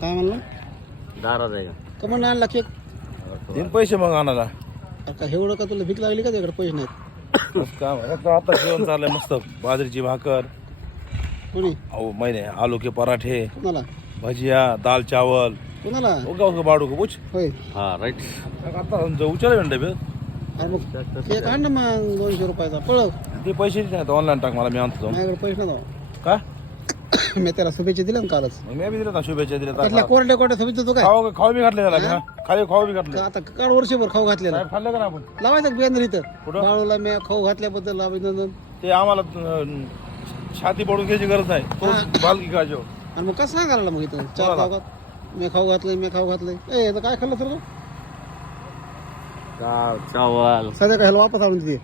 काय म्हणलं? दारात आहे कमंड आणला केक तीन पैसे मग आणायला. अरे का एवढं का तुला भीक लागली का त्याकडे पैसे नाहीत? काम आता आता जेवण चाललंय मस्त. बाजरीची भाकर. कोणी? अहो महिने आलू के पराठे कुणाला? भजिया दाल चावल. कुणाला? उगा उगा बाडू का? पूछ. होय. हा राईट आता उचल डबे अरे मग केक आण ना मग दोनशे रुपयाचा. पळव. ते पैसे नाही ऑनलाईन टाक मला मी आणतो जाऊन. माझ्याकडे पैसे नव्हता. का? मी त्याला शुभेच्छा दिल्या ना कालच. मग मी बी दिले ना शुभेच्छा दिल्या त्यातल्या कोरड्या कोरड्या शुभेच्छा तो काय? खाऊ खाऊ बी घातले त्याला मी, हा. खाली खाऊ बी घातले आता काल वर्षभर खाऊ घातलेला. साहेब खाल्लं का ना आपण? लावायचं बॅनर इथं? कुठं? बाळूला मी खाऊ घातल्याबद्दल अभिनंदन ते आम्हाला अं, छाती पडून घ्यायची गरज नाही. तो बालकी जो आणि मग कसं सांगायला मग इथं? चार कोणाला? मी खाऊ घातलंय मी खाऊ घातलंय. ए आता काय खाल्लं सर दाल चावल. सध्या काय वापस आणून तिथे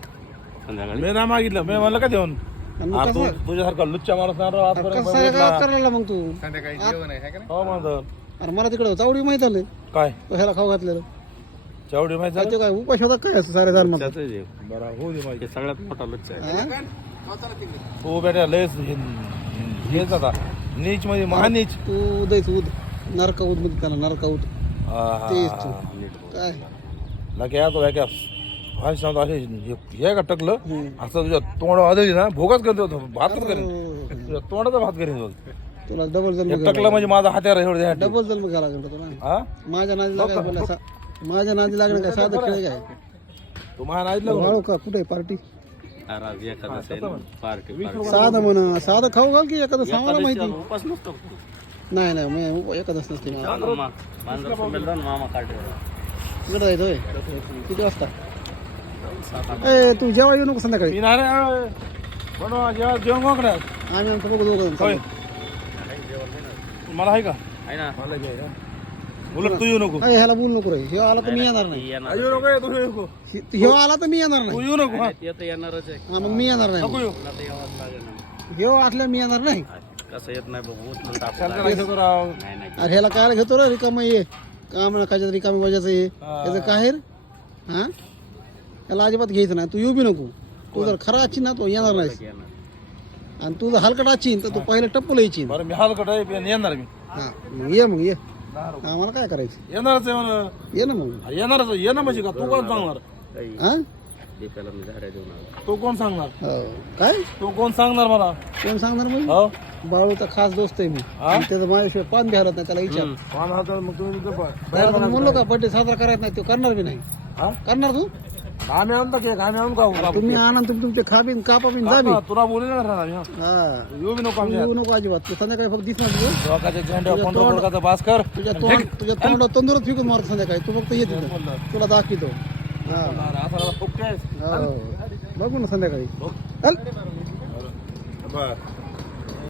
मी नाही मागितलं. मी म्हणलं का देऊन? आणि मग तू तुझ्यासारखा लुच्चा माणूस नाही राव, अरे आजपर्यंत कसं बघितला. काय करायला मग तू? हो म्हणतो अरे मला तिकडे चावडी माहीत आलं काय? तो ह्याला खाऊ घातलेलं. चावडी माहिती काय ते काय उपाश होता काय असं सारे धर्म त्याचं आहे. बरं होऊ दे माहिती हे सगळ्यात मोठा लुच्चा आहे. हो? बेटा लयच हेच आता. नीच मध्ये महानीच. तू उदयच उद. नरका उदमध्ये त्याला नरका उद तेच तू. काय? लगे तो काय भाष सांगतो असे हे- का टकलं. असं तुझ्या तोंड आदळली ना भोगाच करतो होतो भातच करेन. तुझ्या तोंडाचा भात करेन तो. तुला डबल जन्म हे टकलं म्हणजे माझा हात्यार एवढं द्या डबल जन्म घ्यावा लागेल तुला. हा? माझ्या नादी लागायला सा- माझ्या नादी लागणं काय? साधं खेळ काय? तू माझ्या ऐकलं वाळू का? कुठे? पार्टी? अरे आज एखादं आहे पार्टी. साधं म्हणा. साधं खाऊ घाल की एखादं सामाला माहिती. एकादशीला उपास नसतो. नाही नाही मी एखादंच नसते मला मामा मांजर संमेलन जाऊ ना मामा काढले. तिकडे जायचं होय. किती वाजता? ए तू जेव्हा येऊ नको संध्याकाळी. मी नाही रे, बनवा जेव्हा जेवण कोण आम्ही आमचं बघू दोघं होय. मला आहे का? आहे ना. मला घे हा. उलट तू येऊ नको. अरे ह्याला बोलू नको रे. ह्यो आला तर मी येणार नाही ही येणार येऊ नको तू येऊ नको. ह्यो आला तर मी येणार तू नाही. येऊ नको हा. येतं येणारच आहे. हा मग मी येणार नाही. नको येऊ. मला तर यावंच लागेल ना. ह्यो असल्या मी येणार नाही. कसं येत नाही बघ उचलून टाकू चालतं लागेल. राहायचं राव. नाही नाही. अरे ह्याला काय घेतो रे रिकामा ये. काम कायच्या रिकामी मजाचं ये. त्याचं काय रे? हा? त्याला अजिबात घ्यायचं नाही. तू येऊ बी नको. तू जर खरा अच्छी ना तो येणार नाही येणार. आणि तू जर हलकट अच्छी तर तू पहिले टप्पल यायची बरं मी हलकट आहे पण येणार मी. हा मग ये मग ये. आम्हाला काय करायचं? येणारच आहे म्हणा ये ना मग. येणारच आहे. ये ना म्हणजे का? तू कोण सांगणार? हा? दीपाला मी झाड्या देऊन आलो. तू कोण सांगणार? हो. काय? तू कोण सांगणार मला? कोण सांगणार मग? हो. बाळूचा खास दोस्त आहे मी. आणि त्याचं माझ्याशिवाय पान बी हलत नाही त्याला विचार. पान हातात मग तुम्ही तिथं बा- त्याला तर म्हणलो का? बर्थडे साजरा करायचा नाही तो करणार बी नाही. हा? करणार तू? आम्ही आणतो केक आम्ही आणू का तुम्ही आणा तुम्ही तुमचे खा बिन कापा बिन जा बी हा, तुला बोलू ना राहणार हा. हा. येऊ बी नको तू आमच्या येऊ नको अजिबात. तू संध्याकाळी फक्त दिसणार भास्कर तुझ्या तोंड तुझ्या तोंडावर तंदुरच फिकून मारतो संध्याकाळी. तू फक्त ये तिथं. तुला दाखवितो. हा. असा हो. बघू ना संध्याकाळी. चल. बरं.